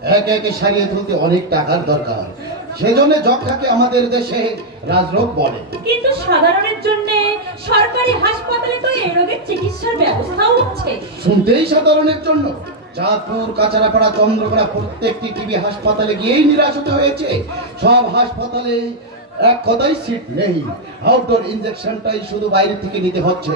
একে একে সারিয়ে তুলতে অনেক টাকার দরকার, সেজন্য যক্ষাকে আমাদের দেশে রাজরোগ বলে। কিন্তু সাধারণের জন্য সরকারি হাসপাতালে তো এই রোগের চিকিৎসার ব্যবস্থাও হচ্ছে। শুনতেই সাধারণের জন্য চাঁদপুর, কাঁচারাপাড়া, চন্দ্রকোনা প্রত্যেকটি টিবি হাসপাতালে গিয়েই নিরাশ হতে হয়েছে। সব হাসপাতালে এক কথাই সিট নেই। আউটডোর ইনজেকশনটাই শুধু বাইরে থেকে নিতে হচ্ছে,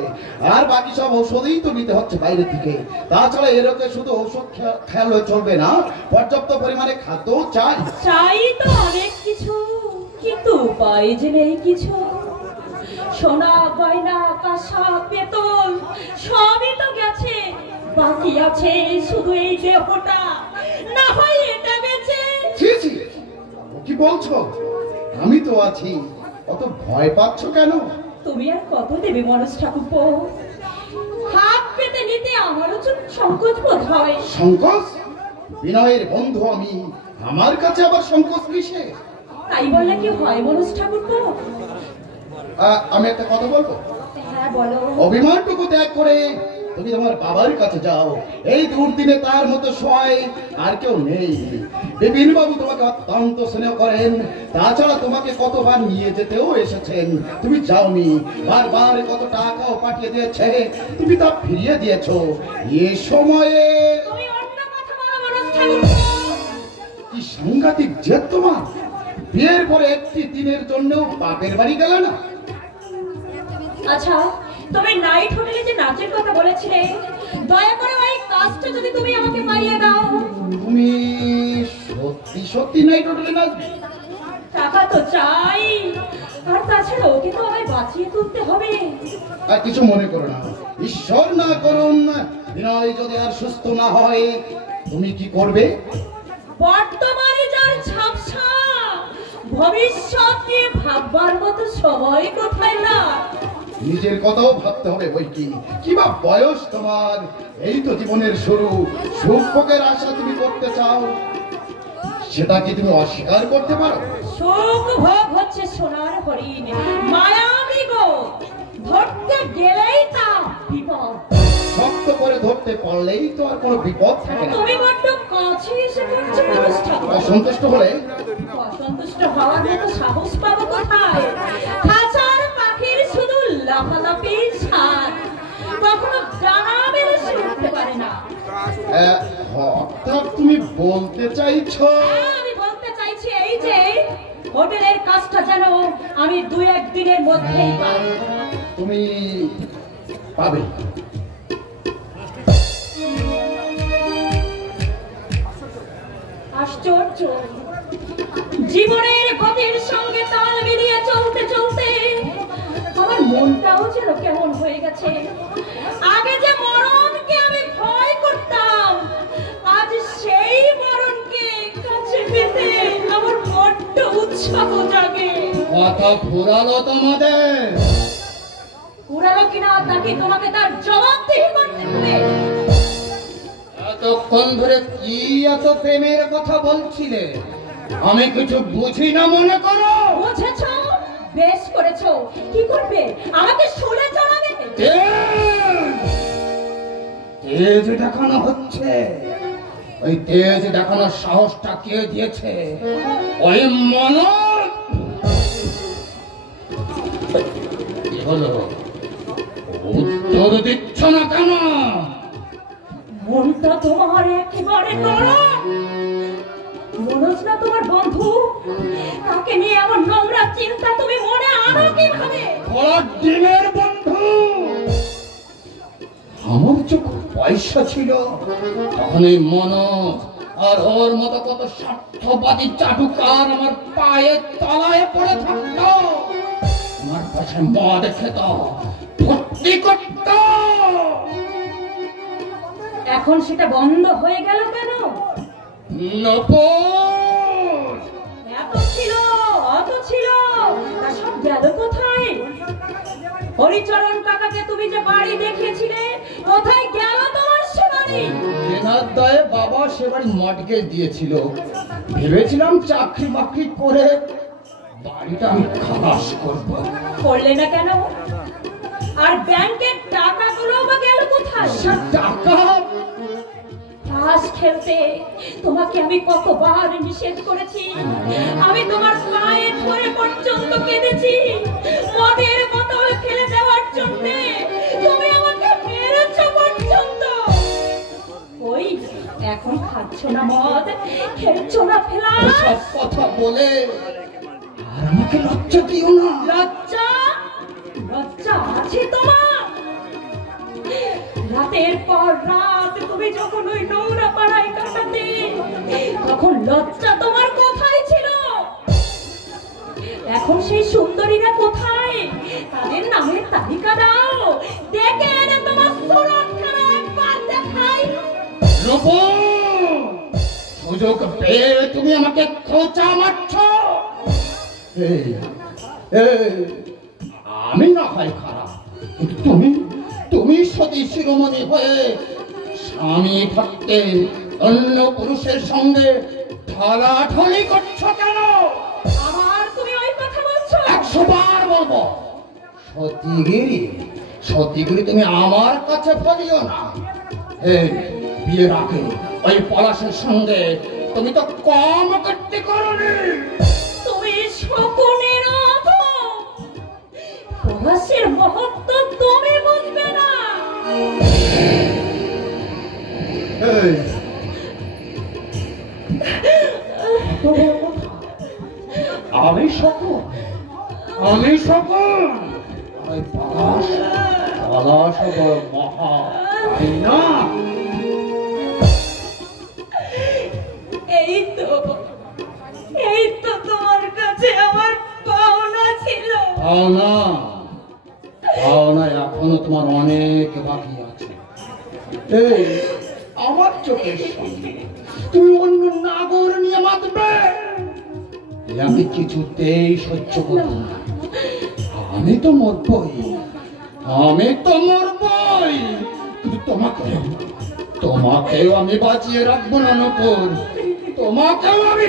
আর বাকি সব ঔষধই তো নিতে হচ্ছে বাইরে থেকে। তাছাড়া এরকে শুধু ঔষধ খেয়ালে চলবে না, পর্যাপ্ত পরিমাণে খাদ্য চাই। চাই তো অনেক কিছু, কিন্তু উপায় যে নেই কিছু। সোনা গয়না কাঁসা পেতল সবই তো গেছে, বাকি আছে শুধু এই দেহটা। না হয় এটা বেঁচে। কি বলছো? আমি তো আছি, অত ভয় পাচ্ছ কেন? তুমি আর কত দেবে মনোজ ঠাকুরপো? হাত পেতে নিতে আমারও সংকোচ বোধ হয়। সংকোচ? বিনয়ের বন্ধু আমি, আমার কাছে আবার সংকোচ কিসে? তাই বললে কি হয় মনোজ ঠাকুরপো? আমি একটা কথা বলবো। হ্যাঁ বলো। অভিমানটুকু ত্যাগ করে তুমি তোমার বাবার কাছে যাও। এই দুর্দিনে তার মতো সয় আর কেউ নেই। বিপিন বাবু তোমাকে অত্যন্ত স্নেহ করেন, তাছাড়া তোমাকে কতবার নিয়ে যেতেও এসেছেন, তুমি যাওনি। বারবার কত টাকাও পাঠিয়ে দিয়েছে, তুমি তা ফিরিয়ে দিয়েছো। এ সময়ে কি সাংঘাতিক জেদ তোমার! বিয়ের পরে একটি দিনের জন্য বাপের বাড়ি গেলে না? আচ্ছা, তুমি নাইট হোটেলে যে নাচের কথা বলেছিলে, দয়া করে ওই কাজটা যদি তুমি আমাকে পাইয়ে দাও। তুমি সত্যি সত্যি নাইট হোটেলে নাচবে? টাকা তো চাই, আর তাছাড়া ওকে তো আমায় বাঁচিয়ে তুলতে হবে। আর কিছু মনে করো না, ঈশ্বর না করুন বিনয় যদি আর সুস্থ না হয়, তুমি কি করবে? বর্তমানে যার ঝাপসা, ভবিষ্যৎ নিয়ে ভাববার মতো সময় কোথায় না। নিজের কথাও ভাবতে হবে বই কি। কিবা বয়স তোমার, এই তো জীবনের শুরু। সুখ ভোগের আশা তুমি করতে চাও, সেটা কি তুমি অস্বীকার করতে পারো? সুখ ভোগ হচ্ছে সোনার হরিণ, মায়া মৃগ, ধরতে গেলেই তা বিপদ। শক্ত করে ধরতে পারলেই তো আর কোনো বিপদ থাকে না। তুমি বড্ড কাছে এসে পড়ছো অনুষ্ঠান। অসন্তুষ্ট হলে? অসন্তুষ্ট হওয়ার মতো সাহস পাবো কোথায়? খাঁচার পাখির শুধু লাফালাফি ছাড়, কখনো ডানা মেলে উঠতে পারে না। অর্থাৎ তুমি বলতে চাইছো? আমি বলতে চাইছি এই যে হোটেলের কাজটা যেন আমি 2-1 দিনের মধ্যেই পাই। তুমি পাবে। আশ্চর্য, জীবনের গতির সঙ্গে তাল মিলিয়ে চলতে চলতে আমার মনটাও যেন কেমন হয়ে গেছে। আগে যে মরণকে আমি ভয় করতাম, আজ সেই মরণকে কাছে পেতে আমার বড্ড উৎসাহ জাগে। কথা ফুরালো তোমাদের? ফুরালো কিনা তাকে তোমাকে তার জবাবদিহি করতে হবে। এতক্ষণ ধরে কি এত প্রেমের কথা বলছিলে? আমি কিছু বুঝি না মনে করো? বুঝেছো? বেশ করেছো। কি করবে আমাকে শুনে জানাবে। তেজ দেখানো হচ্ছে। ওই তেজ দেখানোর সাহসটা কে দিয়েছে? ওই মনদ। কি হলো, উত্তর দিচ্ছ না কেন? মনটা তোমার একেবারে নরম। মনোজ না তোমার বন্ধু, তাকে নিয়ে আমার নোংরা চিন্তা তুমি মনে আনো কিভাবে? দিনের বন্ধু। আমার যখন পয়সা ছিল তখন এই মনোজ আর ওর মতো কত স্বার্থবাদী চাটুকার আমার পায়ের তলায় পড়ে থাকতো, আমার পাশে মদ খেত, ভর্তি করত। এখন সেটা বন্ধ হয়ে গেল কেন? এত ছিল, অত ছিল, তা সব গেল কোথায়? হরিচরণ কাকাকে তুমি যে বাড়ি দেখিয়েছিলে, কোথায় গেল তোমার সে বাড়ি? কেনার দায়ে বাবা সে বাড়ি মর্টগেজ দিয়েছিল। ভেবেছিলাম চাকরি বাকরি করে বাড়িটা আমি খালাস করব। করলে না কেন? আর ব্যাংকের টাকাগুলো বা গেল কোথায়? টাকা তাস খেলতে তোমাকে আমি কতবার নিষেধ করেছি। আমি তোমার পায়ে ধরে পর্যন্ত কেঁদেছি। মদের বোতল ফেলে দেওয়ার জন্য তুমি আমাকে মেরেছো পর্যন্ত। ওই এখন খাচ্ছ না মদ, খেলছো না ফেলাস। সব কথা বলে আর আমাকে লজ্জা দিও না। লজ্জা? লজ্জা আছে তোমার? রাতের পর রাত তুমি যখন ওই নোংরা পাড়ায় কাটাতে, তখন লজ্জা তোমার কোথায় ছিল? এখন সেই সুন্দরীরা কোথায়? তাদের নামের তালিকা দাও, দেখে এনে তোমার সুরতখানা একবার দেখাই। সুযোগ পেয়ে তুমি আমাকে খোঁচা মারছ। আমি না হয় খারাপ, কিন্তু তুমি সতী শিরোমণি হয়ে স্বামী থাকতে অন্য পুরুষের সঙ্গে ঢলাঢলি করছো কেন? আবার তুমি ওই কথা বলছো? 100 বার বলবো। সতীগিরি তুমি আমার কাছে বলিও না। বিয়ের আগে ওই পলাশের সঙ্গে তুমি তো কম করতে করনি। তুমি শকুনের পলাশের মহত্ব তুমি বুঝবে না। আমি শকুন, ওই পলাশ মহা না। এই তো তোমার কাছে আমার পাওনা ছিল। পাওনা এখনো তোমার অনেক বাকি আছে। আমার চোখের সামনে তুমি অন্য নাগর নিয়ে মাতবে, আমি কিছুতেই সহ্য করব না। আমি তো মরবই, কিন্তু তোমাকেও আমি বাঁচিয়ে রাখবো না নকুল, তোমাকেও আমি।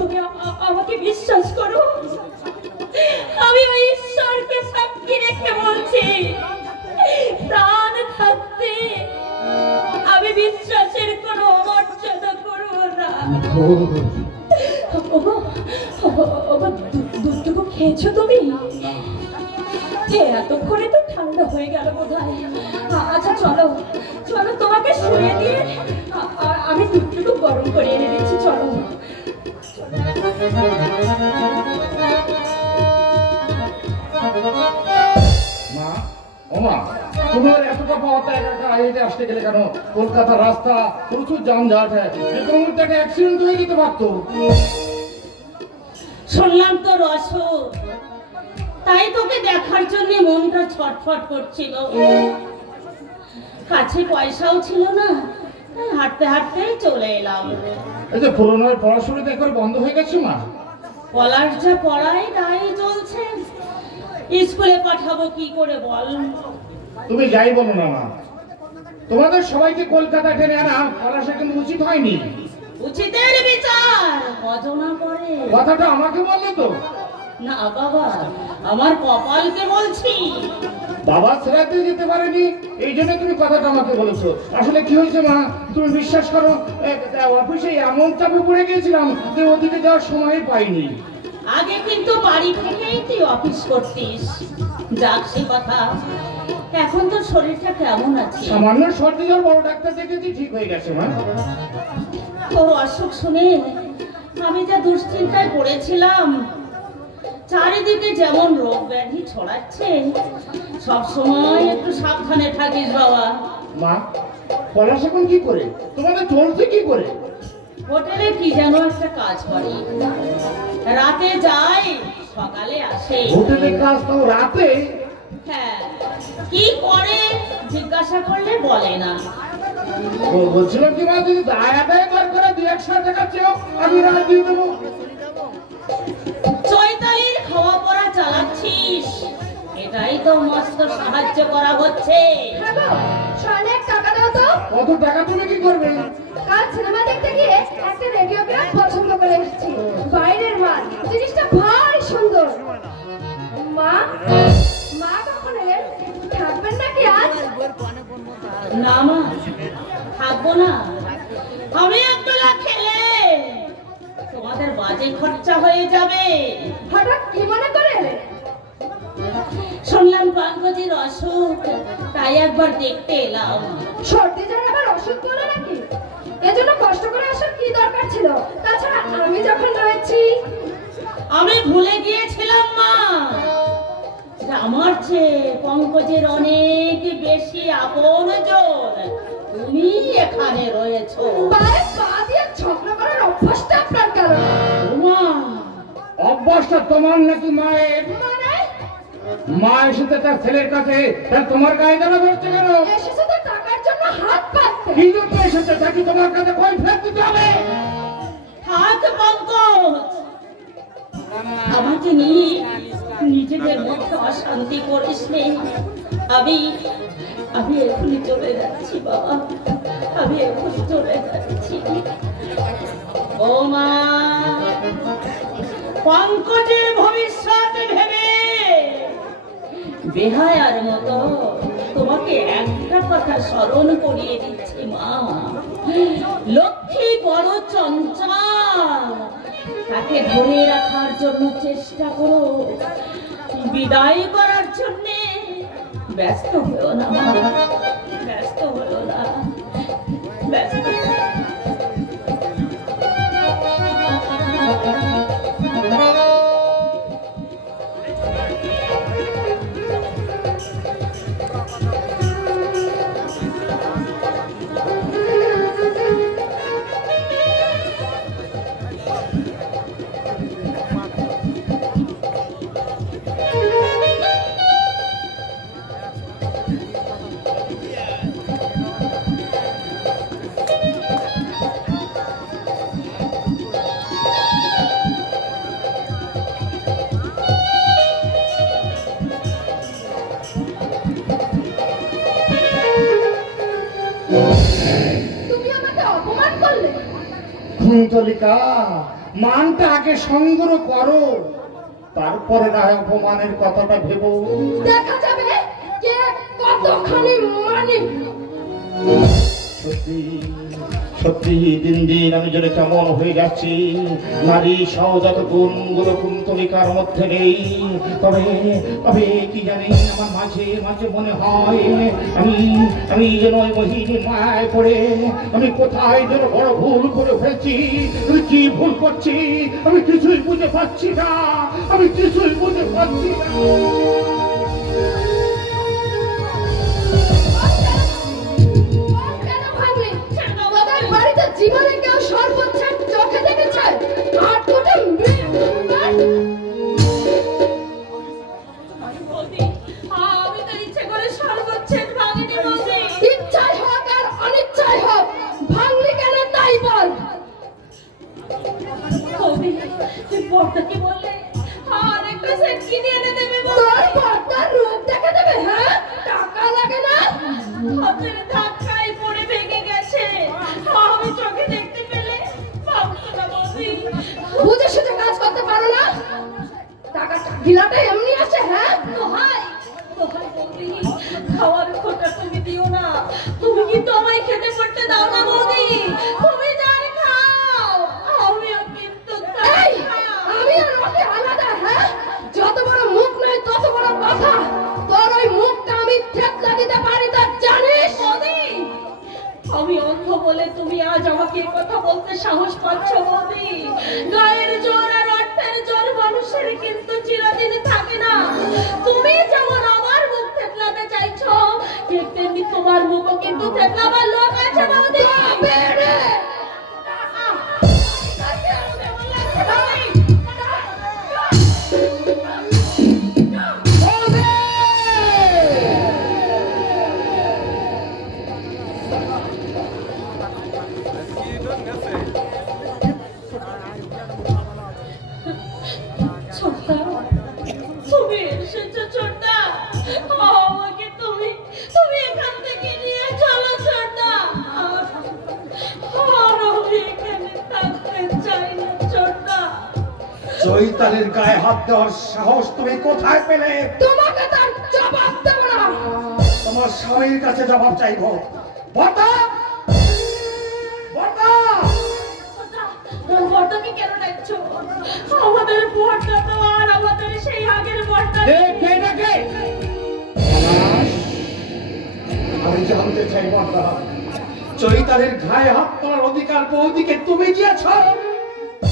তুমি আমাকে বিশ্বাস করো, আমি ওই ঈশ্বরকে সাক্ষী রেখে বলছি, প্রাণ থাকতে আমি বিশ্বাসের কোনো অমর্যাদা করবো না। দুধটুকু খেয়েছো তুমি? এতক্ষণে তো ঠান্ডা হয়ে গেল বোধহয়। আচ্ছা চলো তোমাকে শুয়ে দিয়ে আমি দুধটুকু গরম করে এনে দিচ্ছি। চলো। মা, ওমা, তোমার এতটা পাওয়াতে একা একা আসতে গেলে কেন? কলকাতার রাস্তা প্রচুর যানজট, কোনো একটা অ্যাক্সিডেন্ট হয়ে যেতে পারতো। শুনলাম তোর অসুখ, তাই তোকে দেখার জন্য মনটা ছটফট করছিল। কাছে পয়সাও ছিল না, হাঁটতে হাঁটতে চলে এলাম। এই যে পুরোনো পড়াশোনা একবার বন্ধ হয়ে গেছে মা। পলাশ যা পড়াই তাই চলছে, স্কুলে পাঠাবো কি করে বল? তুমি যাই বলো না মা, তোমাদের সবাইকে কলকাতা টেনে আনা পড়াশোনা কিন্তু উচিত হয়নি। উচিতের বিচার কজনা করে। কথাটা আমাকে বললে তো? না বাবা, আমার কপালকে বলছি। বাবা ছেড়াতে যেতে পারেনি, এই জন্য তুমি কথাটা আমাকে বলেছো। আসলে কি হয়েছে মা, তুমি বিশ্বাস করো, অফিসে এমন চাপে পড়ে গিয়েছিলাম যে ওদিকে যাওয়ার সময় পাইনি। আগে কিন্তু বাড়ি থেকেই তুই অফিস করতিস। যাক সে কথা, এখন তোর শরীরটা কেমন আছে? সামান্য সর্দি জ্বর, বড় ডাক্তার দেখেছি, ঠিক হয়ে গেছে মা। তোর অসুখ শুনে আমি যা দুশ্চিন্তায় পড়েছিলাম, চারিদিকে যেমন রোগ ব্যাধি ছড়াচ্ছে, সবসময় একটু সাবধানে থাকিস বাবা। মা, পলাশ এখন কি করে? তোমাদের চলছে কি করে? হোটেলে কি যেন একটা কাজ করে, রাতে যায় সকালে আসে। হোটেলে কাজ তো রাতে? হ্যাঁ, কি করে জিজ্ঞাসা করলে বলে না। বলছিলাম কি মা, যদি দায় আদায় করে 2-100 টাকা চেয়েও আমি রাত দিয়ে দেবো। চৈতালির খাওয়া পড়া চালাচ্ছিস, এটাই তো মস্ত সাহায্য করা হচ্ছে। অনেক টাকা দেওয়া তো। কত টাকা তুমি কি করবে? কাল সিনেমা দেখতে গিয়ে একটা রেডিওগ্রাফ পছন্দ করে এসেছি, বাইরের মাল, জিনিসটা ভারী সুন্দর। মা মা কখন এলেন? থাকবেন নাকি আজ? না মা, থাকবো না। আমি একবেলা খেলে তোমাদের বাজে খরচা হয়ে যাবে। হঠাৎ কি মনে করে এলেন? শুনলাম পঙ্কজের অসুখ, তাই একবার দেখতে এলাম। সর্দি জ্বর আবার অসুখ বলে নাকি? এজন্য কষ্ট করে আসার কি দরকার ছিল? তাছাড়া আমি যখন রয়েছি। আমি ভুলে গিয়েছিলাম মা, আমার চেয়ে পঙ্কজের অনেক বেশি আপনজন তুমি এখানে রয়েছো। পায়ে পা দিয়ে ঝগড়া করার অভ্যাসটা আপনার কারণে। মা, অভ্যাসটা তোমার নাকি মায়ের? মানে মা এসেছে তার ছেলের কাছে, তা তোমার গায়ে জ্বালা ধরছে কেন? এসেছে তো টাকার জন্য হাত পাততে। কি জন্য এসেছে? তাকে তোমার কাছে কই ফেরত দিতে হবে? থাক পঙ্কজ, আমাকে নিয়ে নিজেদের মধ্যে অশান্তি করিস নে। আমি এখনই চলে যাচ্ছি বাবা, আমি এখনই চলে যাচ্ছি। ও মা, পঙ্কজের ভবিষ্যৎ ভেবে বেহায়ার মতো তোমাকে একটা কথা স্মরণ করিয়ে দিচ্ছি মা। লক্ষ্মী বড় চঞ্চল, তাকে ধরে রাখার জন্য চেষ্টা করো, বিদায় করার জন্য ব্যস্ত হও না মা, ব্যস্ত হও না, ব্যস্ত। কুন্তলিকা, মানটা আগে সংগ্রহ করো, তারপরে না হয় অপমানের কথাটা ভেবো। দেখা যাবে কে কতখানি মানে। সত্যি সত্যি দিন দিন আমি যেন কেমন হয়ে যাচ্ছি। নারী সহজাত গুণগুলো কুন্তলিকার মধ্যে নেই। তবে তবে কি জানি, আমার মাঝে মাঝে মনে হয় আমি যেন ওই মহিনী মায়ায় পড়ে আমি কোথায় যেন বড় ভুল করে ফেলছি। আমি কি ভুল করছি আমি কিছুই বুঝে পাচ্ছি না, আমি কিছুই বুঝে পাচ্ছি না। বাড়িতে জীবনে কেউ সর্বোচ্চ চোখে দেখেছে? আর দুটো আমি তো ইচ্ছে করে সর্বোচ্ছেদ ভাঙিনি বলছি। ইচ্ছাই হোক আর অনিচ্ছাই হোক, ভাঙলি কেন তাই বল। পর্দাকে বললে আর একটা সেট কিনে এনে দেবে। তোর পর্দার রূপ দেখে দেবে? হ্যাঁ, টাকা লাগে না? হাতের ধাক্কায় পড়ে ভেঙে গেছে, আমি চোখে দেখতে পেলে ভাবতো না বলছি। বুঝে সুঝে কাজ করতে পারো না? টাকাটা গিলাটা এমনি আসে? হ্যাঁ, দোহাই দোহাই বৌদি, খাওয়ার খোটা তুমি দিও না। তুমি কিন্তু আমায় খেতে পড়তে দাও না বৌদি। তুমি যার খাও, আমিও কিন্তু তাই খাও। আমি আর ওকে আলাদা? হ্যাঁ, যত বড় মুখ নয় তত বড় কথা। তোর ওই মুখটা আমি থেতলা দিতে পারি, তা জানিস? বৌদি, আমি অন্ধ বলে তুমি আজ আমাকে কথা বলতে সাহস পাচ্ছ বৌদি। গায়ের জোর আর অর্থের জোর মানুষের কিন্তু চিরদিন থাকে না। তুমি যেমন আমার মুখ থেতলাতে চাইছো, ঠিক তেমনি তোমার মুখও কিন্তু থেতলাবার লোক আছে বৌদি। ছোট্টা, তুমি এসেছো ছোট্টা, আমাকে তুমি এখান থেকে নিয়ে চলো ছোট্টা। চৈতালির গায়ে হাত দেওয়ার সাহস তুমি কোথায় পেলে? তোমাকে তার জবাব দেব না। তোমার স্বামীর কাছে জবাব চাইবো। বর্দা! বর্দা! বর্দাকে কেন ডাকছো? আমাদের বর্দা তো আর আমাদের সেই আগের বর্দা নেই। আমি জানতে চাই বর্দা, চৈতালির গায়ে হাত তোলার অধিকার বৌদিকে তুমি দিয়েছ?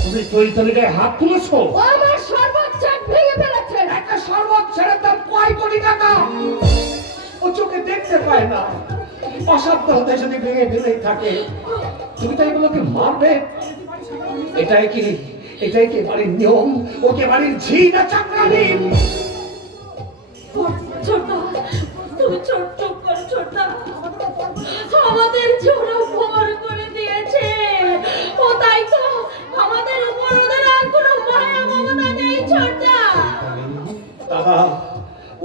তুমি চৈতালির গায়ে হাত তুলেছো? ও আমার সর্বোচ্চ ভেঙে ফেলেছে। একটা শরবত ছেড়ে তার কয় কোটি টাকা ও চোখে দেখতে পায় না। অসাধ্য হতে যদি ভেঙে ফেলেই থাকে, তুমি তো এগুলোকে মারবে? এটাই কি বাড়ির নিয়ম? ওকে বাড়ির ঝি না চাকরানি? ছোট্টা, তুমি ছোট্ট করে ছোট্টা, আমাদের জোড়া ভর করে দিয়েছে ও, তাই তো আমাদের উপর ওদের আর কোনো মায়া মমতা নেই। ছোট্টা দাদা,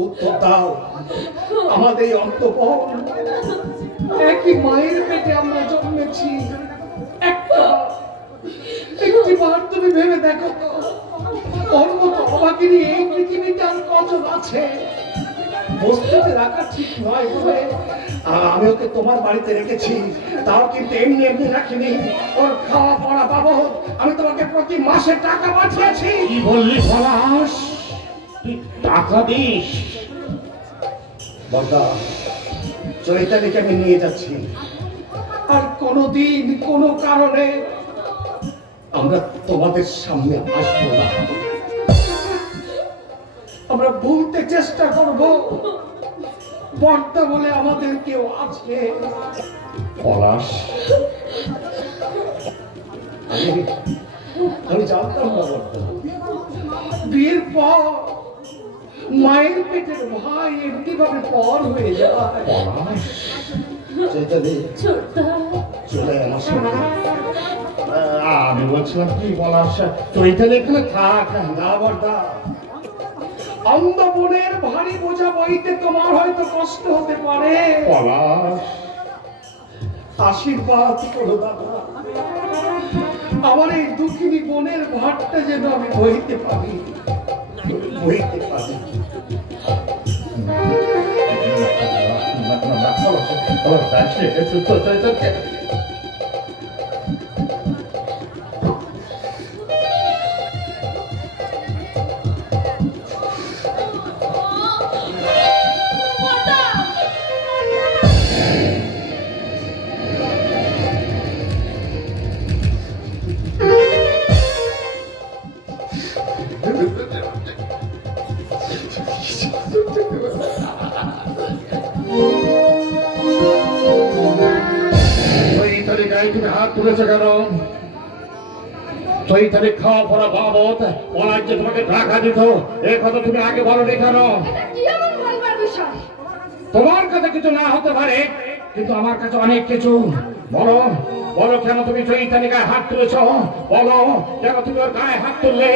উত্তর দাও। আমাদের এই অন্তঃপুর, একই মায়ের পেটে আমরা জন্মেছি। একটি বার তুমি ভেবে দেখো তো, ওর মতো অবাকিনী এই পৃথিবীতে আর কজন আছে? বস্তিতে রাখা ঠিক নয় বলে আমি ওকে তোমার বাড়িতে রেখেছি। তাও কিন্তু এমনি এমনি রাখিনি। ওর খাওয়া পড়া বাবদ আমি তোমাকে প্রতি মাসে টাকা পাঠিয়েছি। কি বললি পলাশ? তুই টাকা দিস? বর্দা, চৈতালিকে আমি নিয়ে যাচ্ছি। আর কোনোদিন কোনো কারণে আমরা তোমাদের সামনে আসবো না। আমরা ভুলতে চেষ্টা করব, বর্দা বলে আমাদের কেউ আছে। পলাশ, আমি জানতাম না বর্দা, বিয়ের পর মায়ের পেটের ভাই এমনি ভাবে পর হয়ে যায়। পলাশ, চৈতালি ছোট্টা, চলে আমার সঙ্গে। আমি বলছিলাম কি পলাশ, চৈতালি এখানে থাক। না বর্দা, অন্ধবনের ভারী বোঝা বইতে তোমার হয়তো কষ্ট হতে পারে। পলাশ, আশীর্বাদ করো দাদা, আমার এই দুঃখিনী বোনের ভারটা যেন আমি বইতে পারি। চৈতালি গায়ে তুমি হাত তুলেছো কেন? চৈতালি খাওয়া পড়া বাবদ পলাশ যে তোমাকে টাকা দিত, এ কথা তুমি আগে বলোনি কেন? এটা কি এমন বলবার বিষয়? তোমার কাছে কিছু না হতে পারে, কিন্তু আমার কাছে অনেক কিছু। বলো বলো, কেন তুমি চৈতালি গায়ে হাত তুলেছ? বলো কেন তুমি ওর গায়ে হাত তুললে?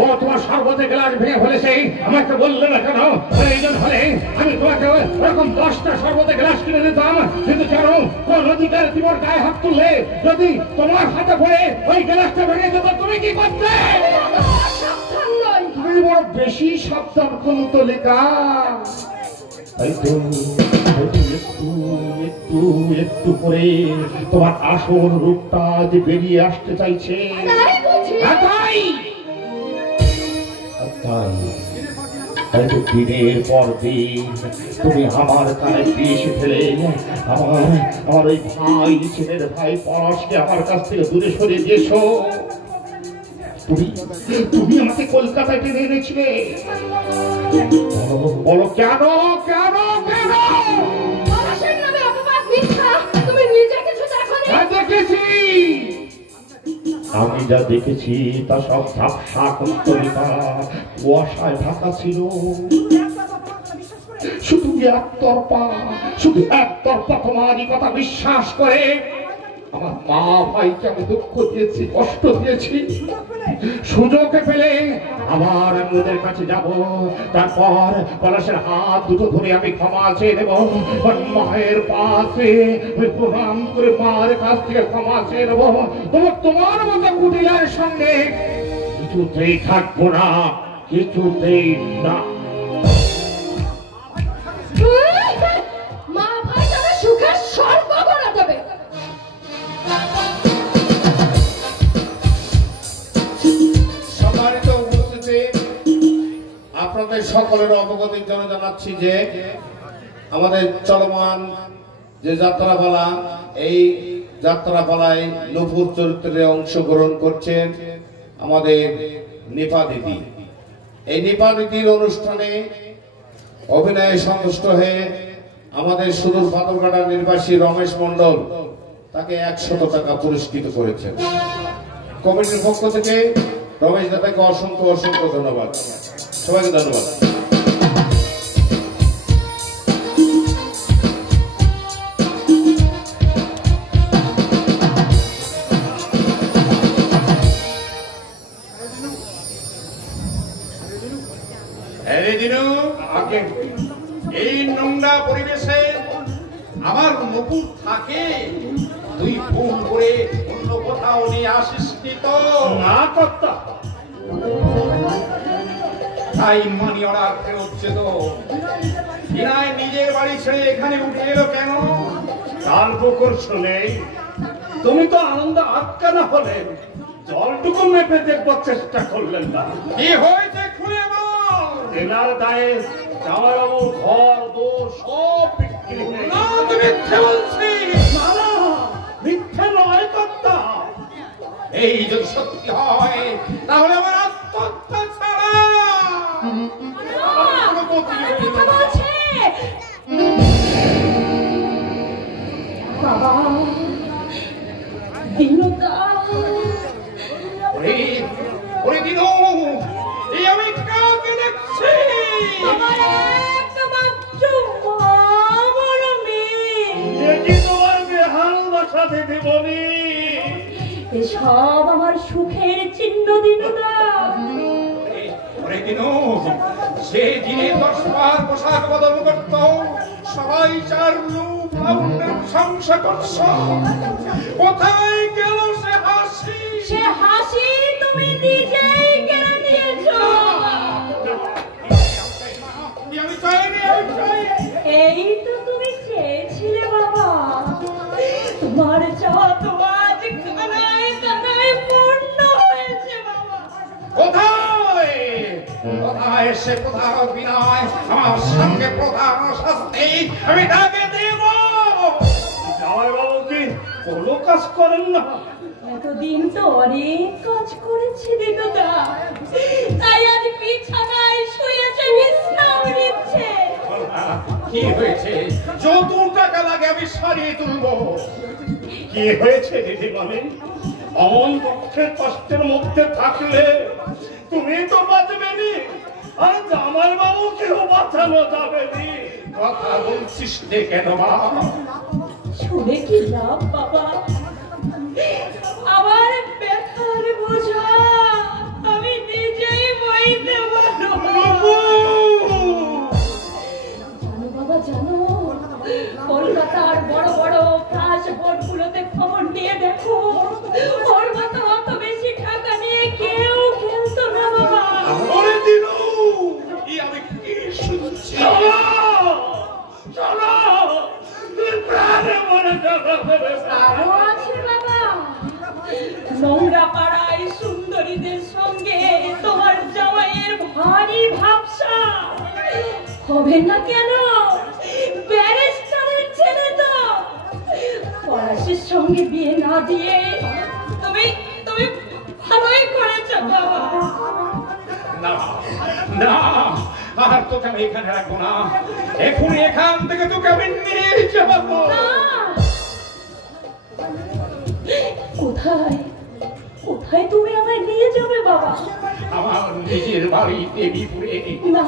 ও তোমার শরবতের গ্লাস ভেঙে ফেলেছে, আমাকে বললে না কেন? প্রয়োজন হলে আমি তোমাকে ওরকম 10টা শরবতের গ্লাস কিনে দিতাম, কিন্তু কেন কোন অধিকারে তুমি ওর গায়ে হাত তুললে? যদি তোমার হাতে পড়ে ওই গ্লাসটা ভেঙে যেত, তুমি কি করতে? সাবধান নয়। তুমি বড় বেশি সাবধান কুন্তলিকা। তাই তো একটু করে তোমার আসল রূপটা যে বেরিয়ে আসতে চাইছে। তাই বুঝি? তাই তো দিনের পর দিন তুমি আমার কানে বিষ ফেলে আমার ওই ভাই, ছেলের ভাই পলাশকে আমার কাছ থেকে দূরে সরিয়ে দিয়েছো। তুমি আমাকে কলকাতায় টেনে এনেছিলে। বলো কেন কেন কেন? পলাশের নামে অপবাদ, মিথ্যা। তুমি নিজে কিছু দেখোনি? দেখেছি, আমি যা দেখেছি তা সব ঝাপসা কুন্তলিকা, কুয়াশায় ঢাকা ছিল। শুধু একতরফা তোমারই কথা বিশ্বাস করে আমার মা ভাইকে আমি দুঃখ দিয়েছি, কষ্ট দিয়েছি। সুযোগে পেলে আবার আমি ওদের কাছে যাব, তারপর পলাশের হাত দুটো ধরে আমি ক্ষমা চেয়ে নেব। মায়ের পাশে প্রণাম করে মায়ের কাছ থেকে ক্ষমা চেয়ে নেব। তোমার মতো কুটিলার সঙ্গে কিছুতেই থাকবো না, কিছুতেই না। মা ভাই তাদের সুখের স্বর্গ করে দেবে। সম্মানিত উপস্থিতি, আপনাদের সকলের অবগতির জন্য জানাচ্ছি যে আমাদের চলমান যে যাত্রাপালা, এই যাত্রাপালায় নূপুর চরিত্রে অংশগ্রহণ করছেন আমাদের নিপা দিদি। এই নিপা দিদির অনুষ্ঠানে অভিনয়ে সন্তুষ্ট হয়ে আমাদের সুদূর পাথরঘাটা নির্বাসী রমেশ মণ্ডল তাকে 100 টাকা পুরস্কৃত করেছেন। কমিটির পক্ষ থেকে রমেশ দাদাকে অসংখ্য অসংখ্য ধন্যবাদ। সবাইকে ধন্যবাদ। এই নোংরা পরিবেশে আমার নূপুর থাকে, তুই ফোন করে অন্য কোথাও নিয়ে আসিস তো? না কর্তা, তাই মানি অর্ডার ফেরত যেত। বিনয় নিজের বাড়ি ছেড়ে এখানে উঠে এলো কেন? তার প্রকর্ষ নেই। তুমি তো আনন্দ আটকা না হলে জলটুকু মেপে দেখবার চেষ্টা করলেন না। কি হয়েছে খুলে বল। এনার দায়ে জামাইবাবু ঘর দোর সব বিক্রি হয়ে না, তুই মিথ্যে বলছিস। না না, মিথ্যে নয় কর্তা। এই যদি সত্যি হয় তাহলে আমার আত্মহত্যা ছাড়া কোনো গতি নেই। মিথ্যা বলছে বাবা। দিনুদা, ওরে দিনু, এই আমি কাকে দেখছি? আমার একমাত্র মা, আমার মেয়ে। দেখি তোমার বেহাল বাসা দিদি বলি। এসব আমার সুখের চিহ্ন দিনুদা। ওরে দিনু, সে দিনে 10 বার পোশাক বদল করত, সবাই চার রূপ লাবণ্যের প্রশংসা করছ। কোথায় গেল সে হাসি? সে হাসি তুমি নিজেই কেড়ে নিয়েছো। আমি চাইনি, আমি চাইনি। এই তো তুমি চেয়েছিলে বাবা, তোমার চাওয়া তো আজ কানায় কানায় পূর্ণ হয়েছে বাবা। কোথায় কোথায় সে কোথাও বিনয়? আমার সঙ্গে প্রধান শাস্তি আমি তাকে দেব। জামাইবাবু কি কোনো কাজ করেন না? এতদিন তো অনেক কাজ করেছি দিনুদা, তাই আজ বিছানায় শুয়েছে, বিশ্রাম নিচ্ছে। কি হয়েছে? যত টাকা লাগে আমি সারিয়ে তুলবো। কি হয়েছে দিদিমণি? অমন দুঃখের কষ্টের মধ্যে থাকলে তুমি তো বাঁচবেনি, আর জামাইবাবু কেউ বাঁচানো যাবেনি। কথা বলছিস রে কেন মা? শুনে কি লাভ বাবা? আমার ব্যথার বোঝা আমি নিজেই বইতে পারবো। জানো বাবা, জানো, কলকাতার বড় বড় ফ্লাশ বোর্ডগুলোতে খবর নিয়ে দেখো, ওর মতো অত বেশি টাকা নিয়ে কেউ খেলতো না বাবা। ওরে দিনু, এই আমি কি শুনছি? চলো, তুই প্রাণে মরে যাবে। আরো আছে বাবা, নোংরা পাড়ায় সুন্দরীদের সঙ্গে তোমার জামাইয়ের ভারী ভাবসা হবে না কেন? ব্যারিস্টারের ছেলে তো, পলাশের সঙ্গে বিয়ে না দিয়ে তুমি তুমি ভালোই করেছো বাবা। না না, আর তোকে আমি এখানে রাখবো না। এখনই এখান থেকে তোকে আমি নিয়ে যাবো। না, কোথায় কোথায় তুমি আমায় নিয়ে যাবে বাবা? আমার নিজের বাড়ি দেবীপুরে। না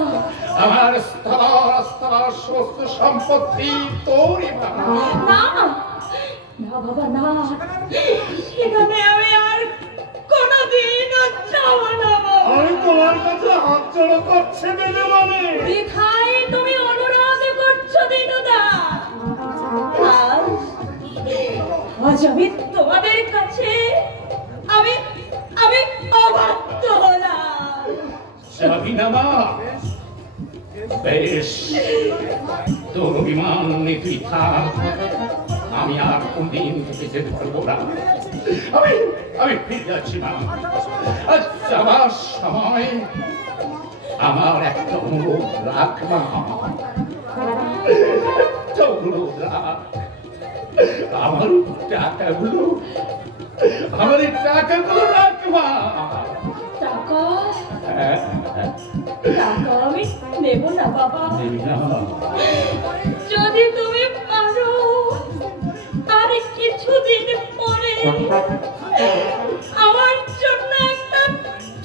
আমার স্তর স্তর সমস্ত সম্পত্তি তোরই বাবা। না না বাবা, না, সেখানে আমি আর কোনোদিনও যাব না বাবা। আমি তোমার কাছে হাত জড়ো করছে দিদিমণি। বৃথায় তুমি অনুরোধ করছো দিনুদা। আজ আমি তোমাদের কাছে আমি আমি অবাধ্য যাবি না মা? বেশ, তোর অভিমান নিয়ে তুই থাক, আমি আর কোনদিন তোকে যেতে পারবো না। আমি ফিরে যাচ্ছি মা। আজ যাবার সময় আমার একটা অনুরোধ রাখ মা, একটা অনুরোধ রাখ। আমার টাকাগুলো রাখ মা। টাকা টাকা আমি নেব না বাবা। যদি তুমি পারো আর কিছুদিন পরে আমার জন্য একটা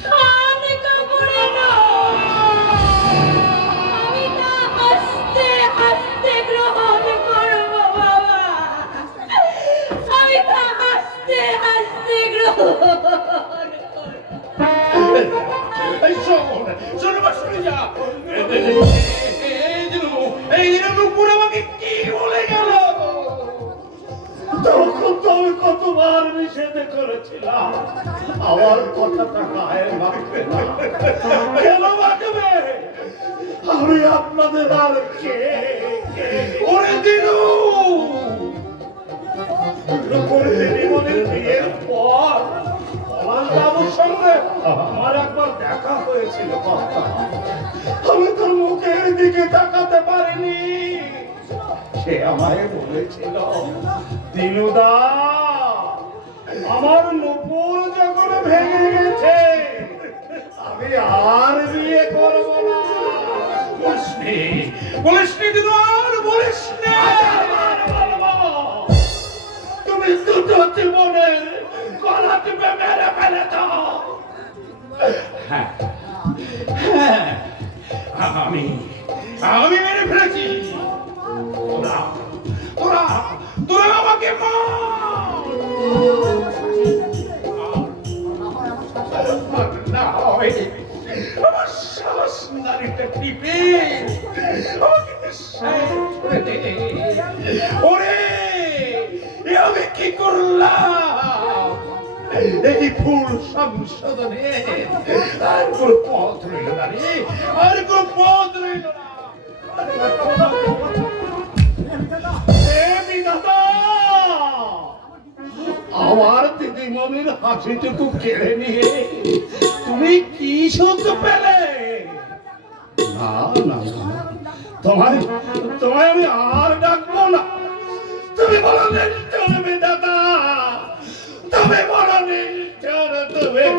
থান কাপড়ে নাও, আমি তা আস্তে আস্তে গ্রহণ করবো বাবা। আমি তা আস্তে আস্তে গ্রহণ করবো। শোন মা, শুনে যা। এই দিন নুপুর আমাকে কি বলে গেল? তখন তো আমি কতবার নিষেধ করেছিলাম আমার কথাটা গায়ে মাখবে না। কেন মাখবে? আমি আপনাদের আর কে? ওরে দিনু, বিয়ের পর বাবুর সঙ্গে আমার একবার দেখা হয়েছিল কথা, আমি তোর মুখের দিকে তাকাতে পারিনি। সে আমায় বলেছিল, দিনুদা আমার নুপুর যখন ভেঙে গেছে আমি আর বিয়ে করব না। বলিসনি দিনু, আর বলিসনি। তুমি দুটো জীবনের গলা টিপে মেরে ফেলে দাও। হ্যাঁ, আমি মেরে ফেলেছি। তোরা আমাকে আমার সাহস নারীটা টিপে আমাকে করে দে। ওরে, আমি কি করলাম? এই ভুল সংশোধনে আর কোন পথ রইল না রে, আর কোন পথ রইল না। আমার দিদিমণির হাসিটুকু কেড়ে নিয়ে তুমি কি সুখ পেলে? না না, তোমায় আমি আর ডাকবো না। তুমি বলো চলবে দাদা, তুমি বলো তুমি